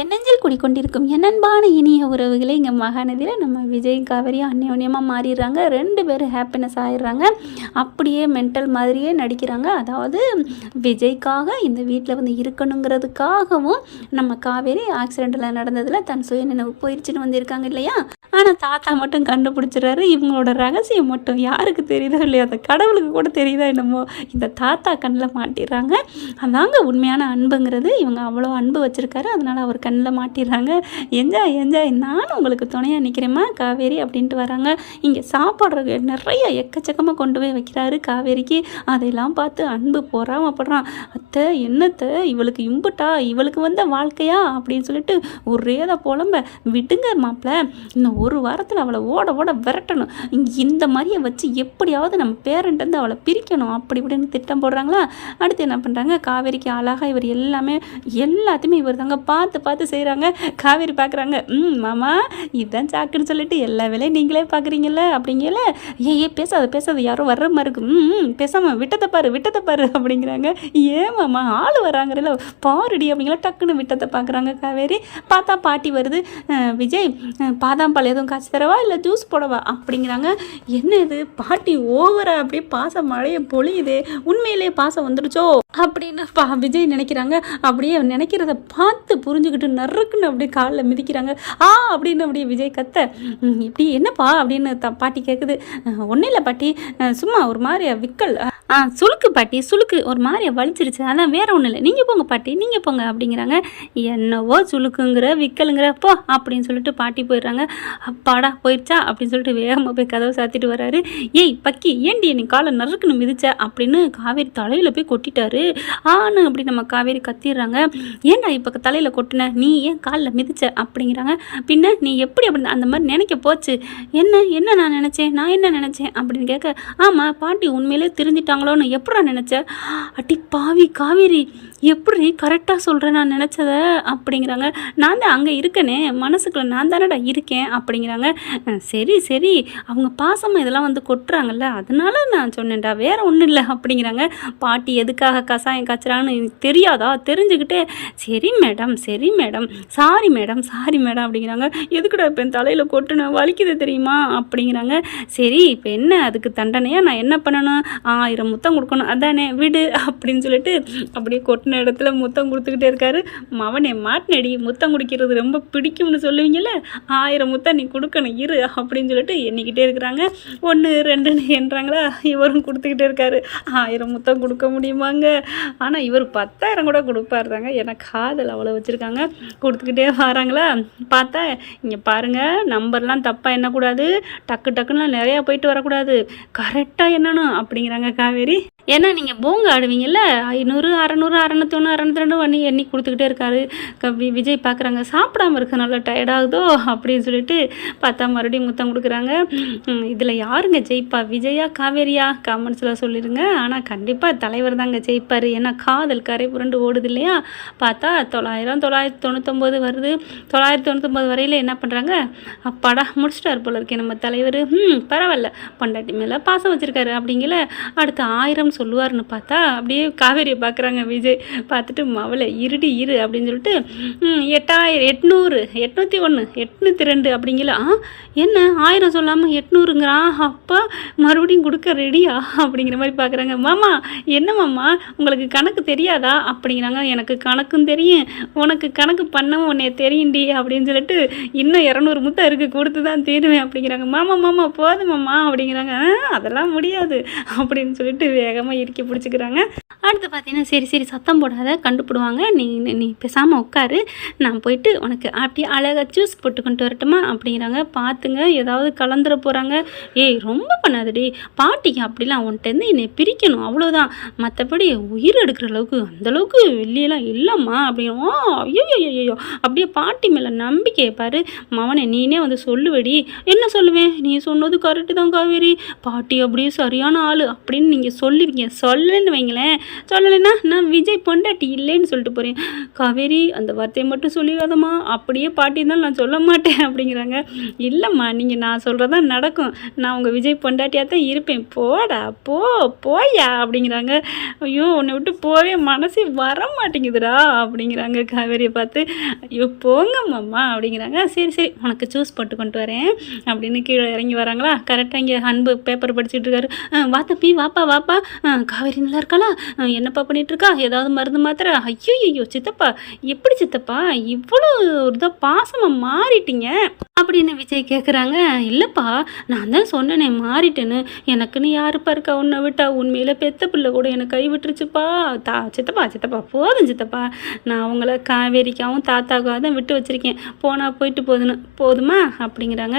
என்னஞ்சல் குடிக்கொண்டிருக்கும் என்னன்பான இனிய உறவுகளே இங்கே மகாநதியில் நம்ம விஜய் காவேரி அந்யோன்யமாக மாறிடுறாங்க. ரெண்டு பேரும் ஹாப்பினஸ் ஆயிடுறாங்க. அப்படியே மென்டல் மாதிரியே நடிக்கிறாங்க. அதாவது விஜய்க்காக இந்த வீட்டில் வந்து இருக்கணுங்கிறதுக்காகவும் நம்ம காவேரி ஆக்சிடெண்ட்டில் நடந்ததில் தன் சுய நினைவு போயிடுச்சுன்னு வந்திருக்காங்க இல்லையா? ஆனால் தாத்தா மட்டும் கண்டுபிடிச்சிடுறாரு. இவங்களோட ரகசியம் மட்டும் யாருக்கு தெரியுதோ இல்லையா அந்த கடவுளுக்கு கூட தெரியுதோ என்னமோ இந்த தாத்தா கண்ணில் மாட்டிடுறாங்க. அதாங்க உண்மையான அன்புங்கிறது. இவங்க அவ்வளோ அன்பு வச்சுருக்காரு. அதனால் அவர் கண்ணில் மாட்டிடுறாங்க. என்ஜாய் என்ஜாய் நானும் உங்களுக்கு துணையாக நிற்கிறேம்மா காவேரி அப்படின்ட்டு வராங்க. இங்கே சாப்பாடு நிறைய எக்கச்சக்கமாக கொண்டு போய் வைக்கிறாரு காவேரிக்கு. அதையெல்லாம் பார்த்து அன்பு பொறாமப்படுறான். அத்தை என்னத்தை? இவளுக்கு இம்புட்டா? இவளுக்கு வந்த வாழ்க்கையா? அப்படின்னு சொல்லிட்டு ஒரே தான் புலம்ப. விடுங்க மாப்பிள்ள இன்னும் ஒரு வாரத்தில் அவளை ஓட ஓட விரட்டணும். இந்த மாதிரியை வச்சு எப்படியாவது நம்ம பேரண்ட் வந்து அவளை பிரிக்கணும். அப்படி இப்படின்னு திட்டம் போடுறாங்களா? அடுத்து என்ன பண்ணுறாங்க காவேரிக்கு அழகாக இவர் எல்லாமே எல்லாத்தையுமே இவர் தாங்க பார்த்து பார்த்து செய்கிறாங்க காவேரி பார்க்குறாங்க ம் மாமா இதுதான் சாக்குன்னு சொல்லிட்டு எல்லா வேலையும் நீங்களே பார்க்குறீங்கல்ல அப்படிங்கல. ஏ ஏ பேசாத பேசாத யாரும் வர்ற மாதிரி இருக்கும் ம் பேசாமல் விட்டத்தை பாரு விட்டத்தை பாரு. அப்படிங்கிறாங்க. ஏன் மாமா ஆள் வராங்கிறல பாருடி அப்படிங்கிற டக்குன்னு விட்டத்தை பார்க்குறாங்க காவேரி. பார்த்தா பாட்டி வருது. விஜய் அஹ், பாதாம் பால் எதுவும் காய்ச்சி தரவா இல்லை ஜூஸ் போடவா? அப்படிங்கிறாங்க. என்ன இது? பாட்டி ஓவராக அப்படியே பாசம் மழையை பொழியுதே. உண்மையிலே பாசம் வந்துடுச்சோ அப்படின்னு பா விஜய் நினைக்கிறாங்க. அப்படியே நினைக்கிறத பார்த்து புரிஞ்சுக்கிட்டு நறுக்குன்னு அப்படியே காலில் மிதிக்கிறாங்க. ஆ அப்படின்னு அப்படியே விஜய் கத்த. இப்படி என்னப்பா அப்படின்னு த பாட்டி கேட்குது ஒன்றும் இல்லை பாட்டி. சும்மா ஒரு மாதிரி விக்கல். ஆ சுளுக்கு பாட்டி சுளுக்கு. ஒரு மாதிரி வலிச்சிருச்சு. அதான் வேற ஒன்றும் இல்லை. நீங்கள் போங்க பாட்டி நீங்கள் போங்க அப்படிங்கிறாங்க. என்னவோ சுளுக்குங்கிற விக்கலுங்கிற போ அப்படின்னு சொல்லிட்டு பாட்டி போயிடுறாங்க. அப்பாடா போயிடுச்சா அப்படின்னு சொல்லிட்டு வேகமாக போய் கதவை சாத்திட்டு வராரு. ஏய் பக்கி ஏண்டி நீ காலை நறுக்குன்னு மிதிச்ச அப்படின்னு காவேரி தலையில் போய் கொட்டிட்டாரு. ஆனு அப்படி நம்ம காவேரி கத்திடுறாங்க. ஏன்டா இப்போ தலையில் கொட்டின? நீ ஏன் காலில் மிதிச்ச? அப்படிங்கிறாங்க. பின்ன நீ எப்படி அப்படி அந்த மாதிரி நினைக்க போச்சு? என்ன என்ன நான் நினச்சேன்? நான் என்ன நினச்சேன்? அப்படின்னு கேட்க ஆமாம் பாட்டி உண்மையிலே தெரிஞ்சிட்டாங்களோன்னு எப்படா நினச்ச? அட்டி பாவி காவேரி எப்படி கரெக்டாக சொல்கிறேன் நான் நினச்சத? அப்படிங்கிறாங்க. நான் தான் அங்கே இருக்கனே மனசுக்குள்ள நான் தானடா இருக்கேன்? அப்படிங்கிறாங்க. சரி சரி அவங்க பாசமாக இதெல்லாம் வந்து கொட்டுறாங்கல்ல அதனால நான் சொன்னேன்டா வேற ஒன்றும் இல்லை அப்படிங்கிறாங்க. பாட்டி எதுக்காக கசாயம் காய்ச்சறான்னு எனக்கு தெரியாதா? தெரிஞ்சுக்கிட்டே சரி மேடம் சரி madam sorry madam sorry madam அப்படிங்கிறாங்க. எதுக்குடா இப்போ என் தலையில் கொட்டுன? வலிக்குது தெரியுமா? அப்படிங்கிறாங்க. சரி இப்போ என்ன? அதுக்கு தண்டனையாக நான் என்ன பண்ணணும்? ஆயிரம் முத்தம் கொடுக்கணும். அதானே? விடு அப்படின்னு சொல்லிட்டு அப்படியே கொட்டின இடத்துல முத்தம் கொடுத்துக்கிட்டே இருக்காரு. மவனே மாட்டினடி. முத்தம் குடிக்கிறது ரொம்ப பிடிக்கும்னு சொல்லுவீங்கல்ல? ஆயிரம் முத்தம் நீ கொடுக்கணும். இரு அப்படின்னு சொல்லிட்டு எண்ணிக்கிட்டே இருக்கிறாங்க. ஒன்று ரெண்டுன்னு என்றாங்களா? இவரும் கொடுத்துக்கிட்டே இருக்காரு. ஆயிரம் முத்தம் கொடுக்க முடியுமாங்க? ஆனால் இவர் பத்தாயிரம் கூட கொடுப்பாருதாங்க. ஏன்னா காதல் அவ்வளோ வச்சுருக்காங்க. கொடுத்துக்கிட்டே வராங்களா? பார்த்தா இங்கே பாருங்கள் நம்பர்லாம் தப்பாக எண்ணக்கூடாது. டக்கு டக்குன்னு நிறையா போயிட்டு வரக்கூடாது. கரெக்டாக எண்ணணும் அப்படிங்கிறாங்க காவேரி. ஏன்னா நீங்கள் போங்க ஆடுவீங்கல்ல? ஐநூறு அறநூறு அறநூத்தி ஒன்று அறநூத்தி ரெண்டு பண்ணி எண்ணி கொடுத்துக்கிட்டே இருக்காரு. கவி விஜய் பார்க்குறாங்க சாப்பிடாம இருக்க நல்லா டயர்டாகுதோ அப்படின்னு சொல்லிட்டு பார்த்தா மறுபடியும் முத்தம் கொடுக்குறாங்க. இதில் யாருங்க ஜெயிப்பா? விஜயா காவேரியா? காமெண்ட்ஸில் சொல்லிடுங்க ஆனால் கண்டிப்பாக தலைவர் தாங்க ஜெயிப்பார். ஏன்னா காதல் கரை புரண்டு ஓடுது இல்லையா? பார்த்தா தொள்ளாயிரம் தொள்ளாயிரத்தி தொண்ணூத்தொம்பது வருது. தொள்ளாயிரத்தி தொண்ணூத்தொம்பது வரையில் என்ன பண்ணுறாங்க அப்பாடா முடிச்சிட்டாரு போல இருக்கே நம்ம தலைவர். ம் பரவாயில்ல. பொண்டாட்டி மேலே பாசம் வச்சுருக்காரு அப்படிங்கல. அடுத்து ஆயிரம் சொல்லுவார்னு பார்த்தா அப்படியே காவேரியை பார்க்குறாங்க விஜய். பார்த்துட்டு மவளை இருடி இரு அப்படின்னு சொல்லிட்டு எட்டாயிரம் எட்நூறு எட்நூற்றி ஒன்று எட்நூற்றி ரெண்டு அப்படிங்கல ஆ என்ன? ஆயிரம் சொல்லாமல் எட்நூறுங்கிறான் அப்பா மறுபடியும் கொடுக்க ரெடியா? அப்படிங்கிற மாதிரி பார்க்குறாங்க. மாமா என்ன மாமா? உங்களுக்கு கணக்கு தெரியாதா? அப்படிங்கிறாங்க. எனக்கு கணக்கும் தெரியும். உனக்கு கணக்கு பண்ணவும் உன்னை தெரியும்டி அப்படின்னு சொல்லிட்டு இன்னும் இரநூறு முத்தம் இருக்குது கொடுத்து தான் தீருவேன் அப்படிங்கிறாங்க. மாமா மாமா போதும் மாமா அப்படிங்கிறாங்க. அதெல்லாம் முடியாது அப்படின்னு சொல்லிட்டு வேகமாக இறுக்கி பிடிச்சிக்கிறாங்க. அடுத்து பார்த்தீங்கன்னா சரி சரி சத்தம் போடாத கண்டுபிடுவாங்க. நீ நீ- பேசாமல் உட்காரு. நான் போயிட்டு உனக்கு அப்படியே அழகாக ஜூஸ் போட்டு கொண்டு வரட்டுமா அப்படிங்கிறாங்க. பார்த்துங்க ஏதாவது கலந்துட போகிறாங்க ஏய் ரொம்ப பண்ணாதடி. பாட்டிக்கு அப்படிலாம் உன்ட்டேருந்து என்னை பிரிக்கணும். அவ்வளோதான் மற்றபடி உயிர் எடுக்கிற அளவுக்கு அந்த அளவுக்கு இல்லைம்மா அப்படின்னா ஐயோ ஐயோ அப்படியே பாட்டி மேலே நம்பிக்கை பாரு. மவனை நீனே வந்து சொல்லுவடி. என்ன சொல்லுவேன்? நீ சொன்னது கரெக்டு தான் காவேரி. பாட்டி அப்படியே சரியான ஆள் அப்படின்னு நீங்கள் சொல்லுவீங்க சொல்கிறீங்க சொல்லலைன்னு வைங்களேன். சொல்லலைன்னா நான் விஜய் பொண்டாட்டி இல்லைன்னு சொல்லிட்டு போகிறேன் காவேரி அந்த வார்த்தையை மட்டும் சொல்லிடாதம்மா. அப்படியே பாட்டி இருந்தாலும் நான் சொல்ல மாட்டேன் அப்படிங்கிறாங்க. இல்லைம்மா நீங்கள் நான் சொல்கிறதா நடக்கும். நான் உங்கள் விஜய் பொண்டாட்டியாக தான் இருப்பேன். போடா போ போயா அப்படிங்கிறாங்க. ஐயோ உன்னை விட்டு போவே மனசே வர மாட்டேங்குதுடா அப்படிங்கிறாங்க காவேரியை பார்த்து. ஐயோ போங்கம்மாம்மா அப்படிங்கிறாங்க. சரி சரி உனக்கு சூஸ் போட்டு கொண்டு வரேன் அப்படின்னு கீழே இறங்கி வராங்களா? கரெக்டாக இங்கே அன்பு பேப்பர் படிச்சுட்டு இருக்காரு. "அஹ், வா தம்பி வாப்பா வாப்பா. காவேரி நல்லா இருக்காளா? என்னப்பா பண்ணிட்டுருக்கா? ஏதாவது மருந்து மாத்திரை? ஐயோ ஐயோ சித்தப்பா எப்படி சித்தப்பா? இவ்வளோ இதாக பாசமாக மாறிட்டீங்க. அப்படின்னு விஜய் கேட்குறாங்க இல்லைப்பா நான் தான் சொன்னேனே மாறிட்டேன்னு. எனக்குன்னு யாருப்பா இருக்கா உன்னை விட்டா? உண்மையில் பெத்த பிள்ளை கூட என்னை கை விட்டுருச்சுப்பா. தா சித்தப்பா சித்தப்பா போதும் சித்தப்பா. நான் அவங்கள காவேரிக்காவும் தாத்தாக்காக தான் விட்டு வச்சுருக்கேன். போனால் போயிட்டு போதுன்னு. போதுமா? அப்படிங்கிறாங்க.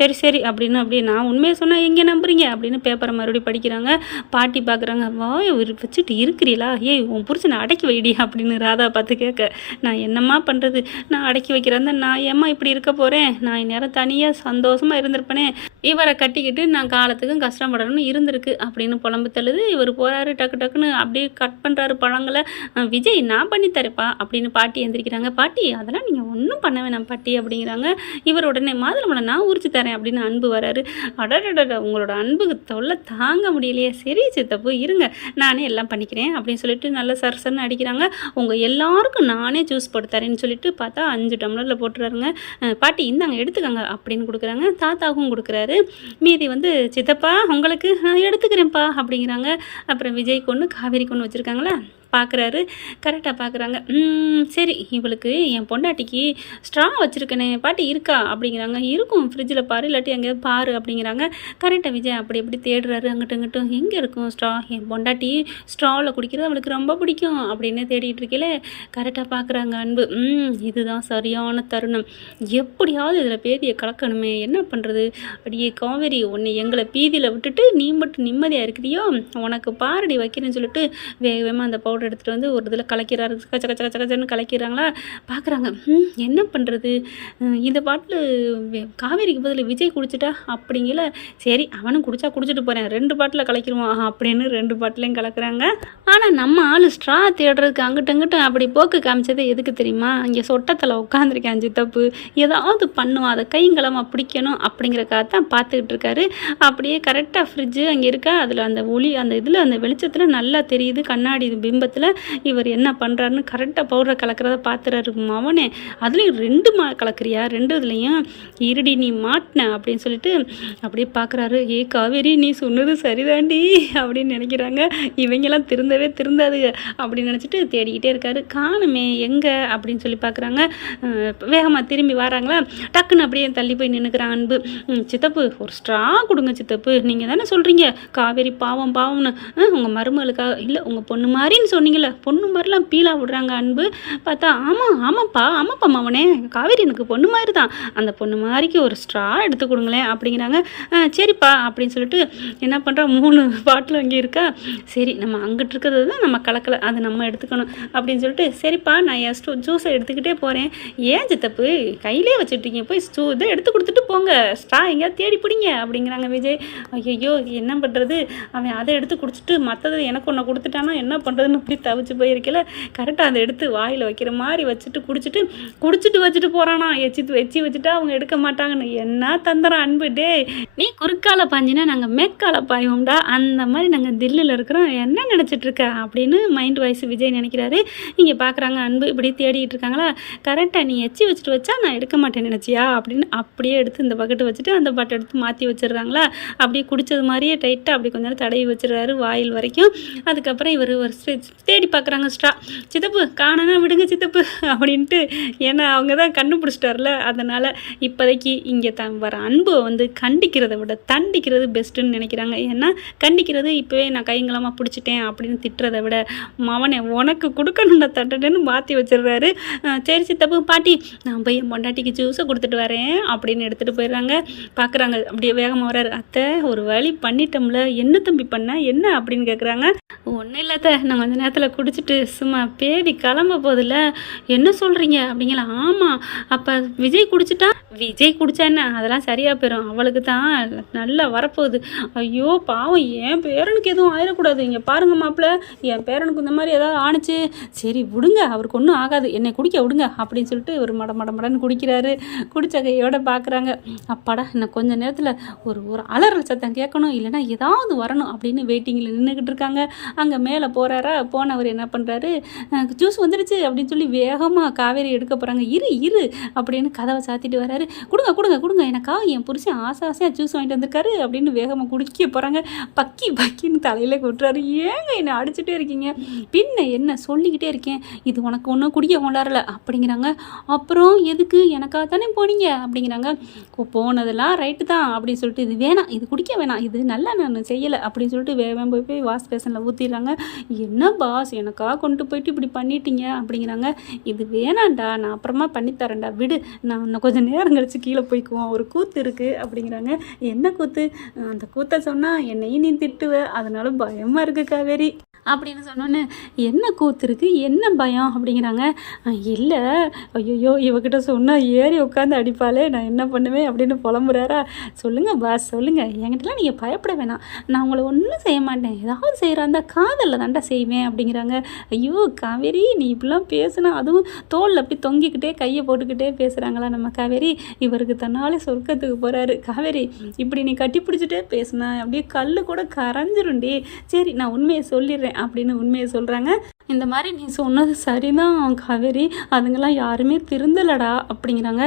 சரி சரி அப்படின்னு அப்படி நான் உண்மையை சொன்னால் எங்கே நம்புறீங்க? அப்படின்னு பேப்பரை மறுபடியும் படிக்கிறாங்க. பாட்டி பார்க்குறாங்க வாய் வச்சுட்டு இருக்கிறீங்களா ஏய் உன் புருஷனை அடக்கி வைடி அப்படின்னு ராதா பார்த்து கேட்க நான் என்னம்மா பண்ணுறது நான் அடக்கி வைக்கிறேன். நான் ஏம்மா இப்படி இருக்க போகிறேன் நான் இந்நேரம் தனியாக சந்தோஷமாக இருந்திருப்பேனே. இவரை கட்டிக்கிட்டு நான் காலத்துக்கும் கஷ்டப்படணும்னு இருந்திருக்கு அப்படின்னு புலம்பு தள்ளுது. இவர் போகிறாரு டக்கு டக்குன்னு அப்படியே கட் பண்ணுறாரு பழங்களை. விஜய் நான் பண்ணித்தரேப்பா அப்படின்னு பாட்டி எந்திரிக்கிறாங்க. பாட்டி அதெல்லாம் நீங்கள் ஒன்றும் பண்ண வேணாம் பாட்டி அப்படிங்கிறாங்க. இவர் உடனே மாதுளம்பழம் நான் உரிச்சு தரேன் அப்படின்னு அன்பு வராரு. அடடட உங்களோட அன்புக்கு தொல்லை தாங்க முடியலையே. சரி சித்த போய் இருங்க நானே எல்லாம் பண்ணிக்கிறேன் அப்படின்னு சொல்லிட்டு நல்லா சரசன்னு அடிக்கிறாங்க. உங்கள் எல்லாருக்கும் நானே ஜூஸ் போட்டு தரேன்னு சொல்லிட்டு பார்த்தா அஞ்சு டம்ளரில் போட்டுறாருங்க. பாட்டி இந்தாங்க எடுத்துக்கங்க அப்படின்னு கொடுக்குறாங்க. தாத்தாவும் கொடுக்குறாரு. மீதி வந்து சித்தப்பா உங்களுக்கு நான் எடுத்துக்கிறேன்ப்பா அப்படிங்கிறாங்க. அப்புறம் விஜய் கொண்டு காவேரி கொண்டு வச்சுருக்காங்களா? பார்க்குறாரு கரெக்டாக பார்க்குறாங்க சரி இவளுக்கு என் பொண்டாட்டிக்கு ஸ்ட்ரா வச்சுருக்கேனே பாட்டி இருக்கா? அப்படிங்கிறாங்க. இருக்கும் ஃப்ரிட்ஜில் பாரு இல்லாட்டி எங்கேயாவது பாரு அப்படிங்கிறாங்க. கரெக்டாக விஜய் அப்படி இப்படி தேடுறாரு. அங்கிட்டும் இங்கிட்டும் எங்கே இருக்கும் ஸ்ட்ரா என் பொண்டாட்டி ஸ்ட்ராவில் குடிக்கிறது அவளுக்கு ரொம்ப பிடிக்கும் அப்படின்னு தேடிட்டு இருக்கல கரெக்டாக பார்க்குறாங்க அன்பு. இதுதான் சரியான தருணம். எப்படியாவது இதில் பேதியை கலக்கணுமே என்ன பண்ணுறது அப்படியே காவேரி உன்னை எங்களை பீதியில் விட்டுட்டு நீ மட்டும் நிம்மதியாக இருக்கிறியோ? உனக்கு பாரடி வைக்கிறேன்னு சொல்லிட்டு வேக வேகமாக அந்த பவுடர் எடுத்துகிட்டு வந்து ஒரு இதில் கலக்கிறாரு. கச்ச கச்ச கச்ச கச்சன்னு கலக்கிறாங்களா? பார்க்குறாங்க. என்ன பண்ணுறது இந்த பாட்டில் காவேரிக்கு பதில் விஜய் குடிச்சிட்டா? அப்படிங்கல. சரி அவனும் குடிச்சா குடிச்சிட்டு போகிறேன் ரெண்டு பாட்டில் கலக்கிடுவான் அப்படின்னு ரெண்டு பாட்டிலையும் கலக்குறாங்க. ஆனால் நம்ம ஆள் ஸ்ட்ரா தேடுறதுக்கு அங்கிட்டும் அங்கிட்டும் அப்படி போக்கு காமிச்சது எதுக்கு தெரியுமா? இங்கே சொட்டத்தில் உட்காந்துருக்கேன் சித்தப்பு. ஏதாவது பண்ணுவான். அதை கைங்கலமாக பிடிக்கணும் அப்படிங்கிறக்காக தான் பார்த்துக்கிட்டு இருக்காரு. அப்படியே கரெக்டாக ஃப்ரிட்ஜு அங்கே இருக்கா? அதில் அந்த ஒளி அந்த இதில் அந்த வெளிச்சத்தில் நல்லா தெரியுது. கண்ணாடி பிம்பத்தில் இவர் என்ன பண்ணுறாருன்னு கரெக்டாக பவுடரை கலக்கிறத பார்த்துறாரு மவனே. அதுலேயும் ரெண்டு மா கலக்குறியா? ரெண்டு இதுலேயும் இருடி நீ மாட்டின அப்படின்னு சொல்லிட்டு அப்படியே பார்க்குறாரு ஏ காவேரி நீ சொன்னது சரிதாண்டி அப்படின்னு நினைக்கிறாங்க. இவங்கெல்லாம் திருந்தவே திருந்தாதுங்க அப்படின்னு நினச்சிட்டு தேடிக்கிட்டே இருக்காரு. காணுமே எங்கே? அப்படின்னு சொல்லி பார்க்குறாங்க வேகமாக திரும்பி வராங்களா? டக்குன்னு அப்படியே தள்ளி போய் நின்றுக்கிறான் அன்பு. சித்தப்பு ஒரு ஸ்ட்ரா கொடுங்க சித்தப்பு. நீங்கள் தானே சொல்கிறீங்க காவேரி பாவம் பாவம்னு. உங்கள் மருமகளுக்காக இல்லை உங்கள் பொண்ணு மாதிரின்னு சொன்னீங்களே பொண்ணு மாதிரிலாம் பீலா விடுறாங்க அன்பு. பார்த்தா ஆமாம் ஆமாப்பா ஆமாப்பா மாவனே காவேரி எனக்கு பொண்ணு மாதிரி தான் அந்த பொண்ணு மாதிரிக்கு ஒரு ஸ்ட்ரா எடுத்து கொடுங்களேன் அப்படிங்கிறாங்க. சரிப்பா அப்படின்னு சொல்லிட்டு என்ன பண்ணுறா மூணு பாட்டில் அங்கே இருக்கா? சரி நம்ம அங்கிட்டு இருக்கிறது தான் நம்ம கலக்கலை அது நம்ம எடுத்துக்கணும் அப்படின்னு சொல்லிட்டு சரிப்பா நான் என் ஸ்டூ ஜூஸை எடுத்துக்கிட்டே போகிறேன் ஏன் சித்தப்பு கையிலே வச்சுட்டீங்க போய் ஸ்டூ இதை எடுத்து கொடுத்துட்டு போங்க. ஸ்ட்ரா எங்கேயாவது தேடி பிடிங்க அப்படிங்கிறாங்க விஜய். ஐயோ என்ன பண்ணுறது அவன் அதை எடுத்து குடிச்சிட்டு மற்றது எனக்கு ஒன்று கொடுத்துட்டானா? என்ன பண்ணுறதுன்னு அப்படி தவிச்சு போயிருக்கல கரெக்டாக அதை எடுத்து வாயில் வைக்கிற மாதிரி வச்சுட்டு குடிச்சிட்டு குடிச்சிட்டு வச்சுட்டு போகிறானா எச்சி வச்சு வச்சுட்டா அவங்க எடுக்க மாட்டாங்கன்னு. என்ன தந்துறான் அன்பு டே நீ குறுக்கால பாஞ்சினா நாங்கள் மேற்கால பாய்வோம்டா. அந்த மாதிரி நாங்கள் தில்லில் இருக்கிறோம். என்ன நினச்சிட்டு இருக்க? அப்படின்னு மைண்ட் வாய்ஸ் விஜய் நினைக்கிறாரு. இங்கே பார்க்குறாங்க அன்பு இப்படி தேடிட்டு இருக்காங்களா? கரெக்டாக நீ எச்சி வச்சுட்டு வச்சா நான் எடுக்க மாட்டேன் நினச்சியா? அப்படின்னு அப்படியே எடுத்து இந்த பக்கெட்டு வச்சுட்டு அந்த பட்டை எடுத்து மாற்றி வச்சிடுறாங்களா? அப்படியே குடிச்சது மாதிரியே டைட்டாக அப்படி கொஞ்ச நேரம் தடவி வச்சிடுறாரு வாயில் வரைக்கும். அதுக்கப்புறம் இவர் ஒரு ஸ்டே- தேடி பார்க்குறாங்க ஸ்ட்ரா சித்தப்பு காணனா விடுங்க சித்தப்பு அப்படின்ட்டு ஏன்னா அவங்க தான் கண்டுபிடிச்சிட்டார்ல. அதனால் இப்போதைக்கு இங்கே த வர அன்பை வந்து கண்டிக்கிறதை விட தண்டிக்கிறது பெஸ்ட்டுன்னு நினைக்கிறாங்க. ஏன்னா கண்டிக்கிறது இப்போவே நான் கைங்களமாக பிடிச்சிட்டேன் அப்படின்னு திட்டுறதை விட மவனே உனக்கு கொடுக்கணும்டா தட்டுன்னு மாற்றி வச்சிடுறாரு. சரி சித்தப்பு பாட்டி நான் போய் என் பொண்டாட்டிக்கு ஜூஸை கொடுத்துட்டு வரேன் அப்படின்னு எடுத்துகிட்டு போயிடுறாங்க. பார்க்குறாங்க அப்படியே வேகமாக வர்றாரு. அத்தை ஒரு வழி பண்ணிட்டோம்ல. என்ன தம்பி பண்ண? என்ன அப்படின்னு கேட்குறாங்க ஒன்றும் இல்லாத நான் கொஞ்ச நேரத்தில் குடிச்சிட்டு சும்மா பேதி கிளம்ப போதில்ல என்ன சொல்கிறீங்க அப்படிங்களா ஆமாம் அப்போ விஜய் குடிச்சிட்டா? விஜய் குடிச்சா என்ன? அதெல்லாம் சரியாக போயிடும் அவளுக்கு தான் நல்லா வரப்போகுது. ஐயோ பாவம் என் பேரனுக்கு எதுவும் ஆயிடக்கூடாது இங்கே பாருங்க மாப்பிள்ள என் பேரனுக்கு இந்த மாதிரி ஏதாவது ஆணுச்சு. சரி விடுங்க அவருக்கு ஒன்றும் ஆகாது. என்னை குடிக்க விடுங்க அப்படின்னு சொல்லிட்டு ஒரு மட மட மடன்னு குடிக்கிறாரு. குடிச்ச கையோட பார்க்குறாங்க அப்பாடா இன்னும் கொஞ்ச நேரத்தில் ஒரு ஒரு அலறல் சத்தம் கேட்கணும் இல்லைன்னா ஏதாவது வரணும் அப்படின்னு வெயிட்டிங்கில் நின்றுக்கிட்டு இருக்காங்க. அங்கே மேலே போகிறாரா போனவர் என்ன பண்ணுறாரு ஜூஸ் வந்துடுச்சு அப்படின்னு சொல்லி வேகமாக காவேரி எடுக்க போகிறாங்க இரு இரு அப்படின்னு கதவை சாத்திட்டு வராரு. கொடுங்க கொடுங்க கொடுங்க. எனக்கா என் புருஷன் ஆசை ஆசையாக ஜூஸ் வாங்கிட்டு வந்திருக்காரு அப்படின்னு வேகமாக குடிக்க போகிறாங்க பக்கி பக்கின்னு தலையில் கொட்டுறாரு. ஏங்க என்னை அடிச்சுட்டே இருக்கீங்க? பின்ன என்ன சொல்லிக்கிட்டே இருக்கேன்? இது உனக்கு ஒன்றும் குடிக்க கொண்டாடல அப்படிங்கிறாங்க. அப்புறம் எதுக்கு? எனக்காக தானே போனீங்க? அப்படிங்கிறாங்க. போனதெல்லாம் ரைட்டு தான் அப்படின்னு சொல்லிட்டு இது வேணாம். இது குடிக்க வேணாம். இது நல்லா நான் செய்யலை அப்படின்னு சொல்லிட்டு வேகம் போய் போய் வாஷ் ஊற்றி ஊற்றிடுறாங்க என்ன பாஸ் எனக்காக கொண்டு போயிட்டு இப்படி பண்ணிட்டீங்க? அப்படிங்கிறாங்க. இது வேணாண்டா நான் அப்புறமா பண்ணித்தரேன்டா. விடு நான் இன்னும் கொஞ்சம் நேரம் கழிச்சு கீழே போய்க்குவோம். ஒரு கூத்து இருக்குது அப்படிங்கிறாங்க. என்ன கூத்து? அந்த கூத்தை சொன்னால் என்னையும் நீ திட்டுவ. அதனால பயமாக இருக்குது காவேரி. அப்படின்னு சொன்னோன்னே என்ன கூத்து இருக்கு? என்ன பயம்? அப்படிங்கிறாங்க. இல்லை. ஐயோ இவகிட்ட சொன்னால் ஏறி உட்காந்து அடிப்பாளே. நான் என்ன பண்ணுவேன்? அப்படின்னு புலம்புறாரா. சொல்லுங்கள் பாஸ் சொல்லுங்கள் என்கிட்டலாம் நீங்கள் பயப்பட வேணாம். நான் உங்களை ஒன்றும் செய்ய மாட்டேன். ஏதாவது செய்கிறாந்தா காதலில் தாண்டா செய்வேன் அப்படிங்கிறாங்க. ஐயோ காவேரி நீ இப்படிலாம் பேசுனா அதுவும் தோல் அப்படி தொங்கிக்கிட்டே கையை போட்டுக்கிட்டே பேசுகிறாங்களா நம்ம காவேரி? இவருக்கு தன்னாலே சொர்க்கத்துக்கு போகிறாரு காவேரி இப்படி நீ கட்டி பிடிச்சிட்டே பேசுனா அப்படியே கல் கூட கரைஞ்சிருண்டி சரி நான் உண்மையை சொல்லிடுறேன் அப்படின்னு உண்மையை சொல்கிறாங்க இந்த மாதிரி நீ சொன்னது சரிதான் காவேரி. அதுங்கெல்லாம் யாருமே திருந்தலடா அப்படிங்கிறாங்க.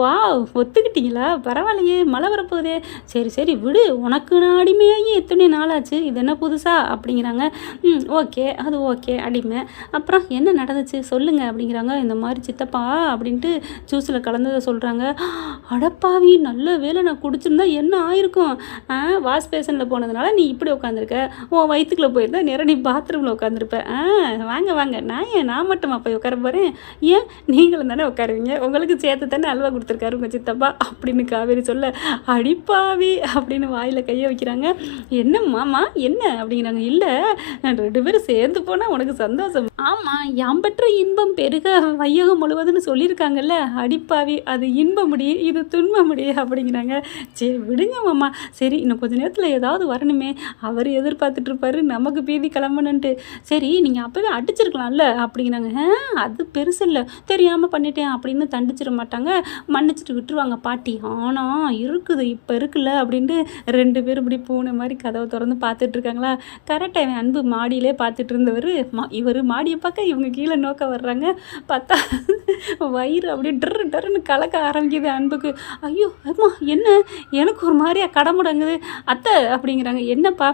வா ஒத்துக்கிட்டீங்களா? பரவாயில்லையே மழை வரப்போகுதே. சரி சரி விடு. உனக்கு நான் அடிமையாகி எத்தனை நாளாச்சு? இது என்ன புதுசா? அப்படிங்கிறாங்க. ம் ஓகே அது ஓகே அடிமை. அப்புறம் என்ன நடந்துச்சு? சொல்லுங்க அப்படிங்கிறாங்க. இந்த மாதிரி சித்தப்பா அப்படின்ட்டு ஜூஸில் கலந்ததை சொல்கிறாங்க அடப்பாவி நல்ல வேலை நான் குடிச்சிருந்தா என்ன ஆயிருக்கும்? வாஷ் பேஷனில் போனதுனால நீ இப்படி உட்காந்துருக்க உன் வயிற்றுக்குள்ளே போயிருந்தா நேரம் நீ பாத்ரூமில் உட்காந்துருப்ப ஆ வாங்க வாங்க. நான் ஏன் நான் மட்டுமா போய் உட்கார போகிறேன் ஏன்? நீங்களும் தானே உட்காருவீங்க. உங்களுக்கு சேர்த்து தானே அல்வா கொடுத்துருக்காரு உங்கள் சித்தப்பா? அப்படின்னு காவேரி சொல்ல அடிப்பாவி அப்படின்னு வாயில் கையை வைக்கிறாங்க. என்ன மாமா? என்ன? அப்படிங்கிறாங்க. இல்லை ரெண்டு பேரும் சேர்ந்து போனால் உனக்கு சந்தோஷம். ஆமாம் யாம்பற்ற இன்பம் பெருக வையகம் முழுவதுன்னு சொல்லியிருக்காங்கல்ல. அடிப்பாவி அது இன்பமுடி இது துன்பமுடி அப்படிங்கிறாங்க. சரி விடுங்க மாமா. சரி இன்னும் கொஞ்ச நேரத்தில் ஏதாவது வரணுமே. அவர் எதிர்பார்த்துட்டு இருப்பாரு. நமக்கு பீதி கிளம்பணுன்ட்டு. சரி நீங்கள் கூடவே அடிச்சிருக்கலாம்ல? அப்படிங்கிறாங்க. அது பெருசு இல்லை. தெரியாமல் பண்ணிட்டேன் அப்படின்னு தண்டிச்சிட மாட்டாங்க. மன்னிச்சிட்டு விட்டுருவாங்க. பாட்டி ஆனால் இருக்குது. இப்போ இருக்குல்ல? அப்படின்ட்டு ரெண்டு பேரும் இப்படி பூனை மாதிரி கதவை திறந்து பார்த்துட்டு இருக்காங்களா கரெக்டாக என் அன்பு மாடியிலே பார்த்துட்டு இருந்தவர் மா இவர் மாடியை பார்க்க இவங்க கீழே நோக்க வர்றாங்க. பார்த்தா வயிறு அப்படியே டர் டர்னு கலக்க ஆரம்பிக்குது அன்புக்கு. ஐயோ அம்மா என்ன? எனக்கு ஒரு மாதிரியா கடமுடங்குது. அத்தை அப்படிங்கிறாங்க. என்னப்பா?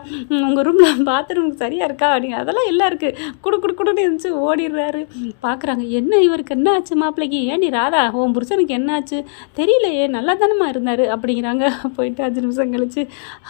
உங்கள் ரூமில் பாத்ரூம் சரியாக இருக்கா? அப்படிங்க அதெல்லாம் எல்லாம் இருக்குது குடு குடுன்னு இருந்துச்சு ஓடிடுறாரு. பார்க்குறாங்க என்ன இவருக்கு என்ன ஆச்சு மாப்பிள்ளைக்கு ஏன் நீ ராதா உன் புருஷனுக்கு என்ன ஆச்சு? தெரியலையே நல்லா தானம்மா இருந்தார் அப்படிங்கிறாங்க. போயிட்டு அஞ்சு நிமிஷம் கழிச்சு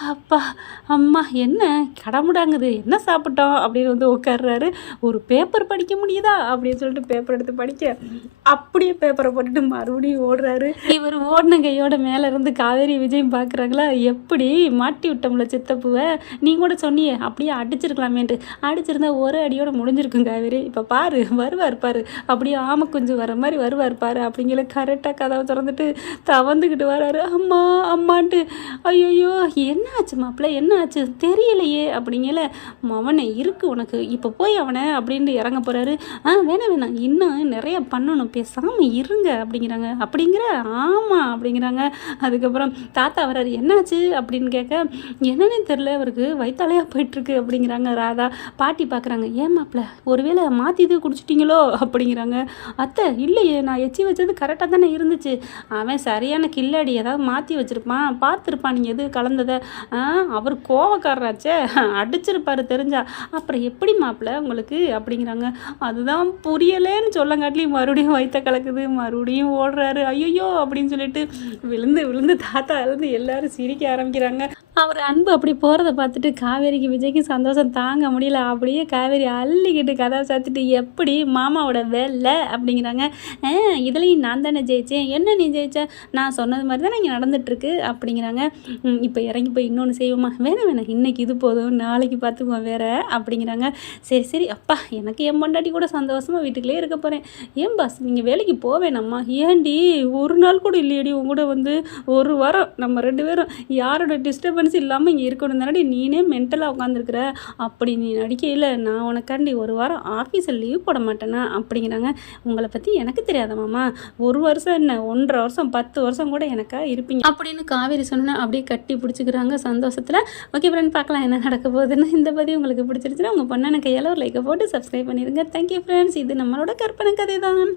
அப்பா அம்மா என்ன? கடமுடாங்குது என்ன சாப்பிட்டோம்? அப்படின்னு வந்து உட்கார்றாரு. ஒரு பேப்பர் படிக்க முடியுதா? அப்படின்னு சொல்லிட்டு பேப்பர் எடுத்து படிக்க அப்படியே பேப்பரை போட்டுட்டு மறுபடியும் ஓடுறாரு. இவர் ஓடின கையோட மேலே இருந்து காவேரி விஜயம் பார்க்குறாங்களா எப்படி? மாட்டி விட்டோம்ல சித்தப்புவை. நீ கூட சொன்னியே அப்படியே அடிச்சிருக்கலாமேன்ட்டு. அடிச்சிருந்தா ஒரு அடியோட தெரிஞ்சிருக்கும் காவேரி. இப்போ பாரு வருவார் பாரு. அப்படியே ஆம குஞ்சு வர மாதிரி வருவார் பாரு. அப்படிங்கிற கரெக்டாக கதவை திறந்துட்டு தவந்துக்கிட்டு வராரு. அம்மா அம்மான்ட்டு. ஐயோ என்ன ஆச்சு மாப்பிள்ள? என்ன ஆச்சு தெரியலையே. அப்படிங்கல அவனை இருக்கு உனக்கு. இப்போ போய் அவனை அப்படின்ட்டு இறங்க போகிறாரு ஆ வேணாம் வேணாம். இன்னும் நிறைய பண்ணணும். பேசாமல் இருங்க அப்படிங்கிறாங்க. அப்படிங்கிற ஆமாம் அப்படிங்கிறாங்க. அதுக்கப்புறம் தாத்தா வராரு என்னாச்சு? அப்படின்னு கேட்க என்னன்னே தெரில அவருக்கு வயிற்றாலையாக போயிட்டுருக்கு அப்படிங்கிறாங்க ராதா. பாட்டி பார்க்குறாங்க ஏன் மாப்பிள்ள? ஒருவேளை மாற்றி இது குடிச்சிட்டிங்களோ அப்படிங்கிறாங்க. அத்தை இல்லையே நான் எச்சி வச்சது கரெக்டாக தானே இருந்துச்சு. அவன் சரியான கில்லாடி ஏதாவது மாற்றி வச்சுருப்பான் பார்த்துருப்பான் நீங்கள் எது கலந்ததை. ஆ அவர் கோவக்காரராச்சே அடிச்சிருப்பாரு தெரிஞ்சா. அப்புறம் எப்படி மாப்பிள்ள உங்களுக்கு? அப்படிங்கிறாங்க. அதுதான் புரியலேன்னு சொல்லங்காட்டிலையும் மறுபடியும் வயிற்ற கலக்குது மறுபடியும் ஓடுறாரு. ஐயோ அப்படின்னு சொல்லிட்டு விழுந்து விழுந்து தாத்தா இருந்து எல்லாரும் சிரிக்க ஆரம்பிக்கிறாங்க. அவர் அன்பு அப்படி போகிறத பார்த்துட்டு காவேரிக்கு விஜய்க்கு சந்தோஷம் தாங்க முடியல. அப்படியே காவேரி அள்ளிக்கிட்டு கதை சாத்திட்டு எப்படி மாமாவோட வேலை? அப்படிங்கிறாங்க. இதுலேயும் நான் தானே ஜெயிச்சேன். என்ன நீ ஜெயிச்ச? நான் சொன்னது மாதிரி தான் இங்கே நடந்துட்டுருக்கு. அப்படிங்கிறாங்க. இப்போ இறங்கி போய் இன்னொன்று செய்வோமா? வேணாம் வேணாம். இன்னைக்கு இது போதும். நாளைக்கு பார்த்துக்குவோம் வேற. அப்படிங்கிறாங்க. சரி சரி. அப்பா எனக்கு என் பொண்டாட்டி கூட சந்தோஷமாக வீட்டுக்குள்ளே இருக்க போகிறேன் ஏன் பாஸ்? நீங்கள் வேலைக்கு போவேணம்மா. ஏன்டி? ஒரு நாள் கூட இல்லையடி? உங்க கூட வந்து ஒரு வாரம் நம்ம ரெண்டு பேரும். யாரோட டிஸ்டர்பன்ஸ் இல்லாமல் இங்கே இருக்கணும். தானடி நீனே மென்டலாக உட்காந்துருக்குற அப்படி நீ நடிக்கையில் நான் உனக்காண்டி ஒரு வாரம் ஆஃபீஸில் லீவ் போட மாட்டேனா? அப்படிங்கிறாங்க. உங்களை பற்றி எனக்கு தெரியாத மாமா? ஒரு வருஷம் என்ன? ஒன்றரை வருஷம் பத்து வருஷம் கூட எனக்கா இருப்பீங்க. அப்படின்னு காவேரி சொன்னா அப்படியே கட்டி பிடிச்சிக்கிறாங்க சந்தோஷத்தில். ஓகே ஃப்ரெண்ட் பார்க்கலாம் என்ன நடக்க போகுதுன்னு. இந்த பதிவு உங்களுக்கு பிடிச்சிருச்சுன்னா உங்கள் பொண்ணான கையால் ஒரு லைக்கை போட்டு சப்ஸ்கிரைப் பண்ணிடுங்க தேங்க்யூ ஃப்ரெண்ட்ஸ் இது நம்மளோட கற்பனை கதை தான்